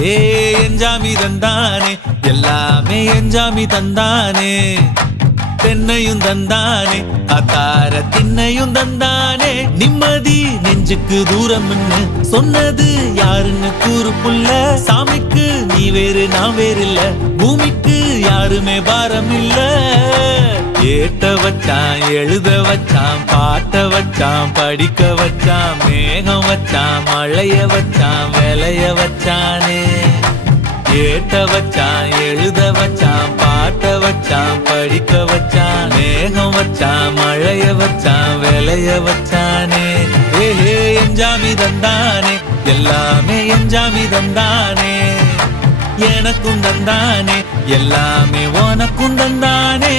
ஏ எஞ்சாமி தந்தானே எல்லாமே எஞ்சாமி தந்தானே தென்னையும் தந்தானே அத்தார திண்ணையும் தந்தானே நிம்மதி நெஞ்சுக்கு தூரம்னு சொன்னது யாருன்னு கூறு புள்ள சாமிக்கு நீ வேறு நான் வேறு இல்ல பூமிக்கு யாருமே பாரம் இல்ல ஏத்த வச்சான் எழுத வச்சான் பாட்ட வச்சான் படிக்க வச்சான் மேகம் வச்சான் மழைய வச்சான் விளைய வச்சானே ஏத்த வச்சான் எழுத வச்சான் பாட்ட வச்சான் படிக்க வச்சான் மேகம் வச்சான் மழைய வச்சான் விளைய வச்சானே ஏஹே எஞ்சாமி தந்தானே எல்லாமே எஞ்சாமி தந்தானே எனக்கும் தந்தானே எல்லாமே உனக்கும் தந்தானே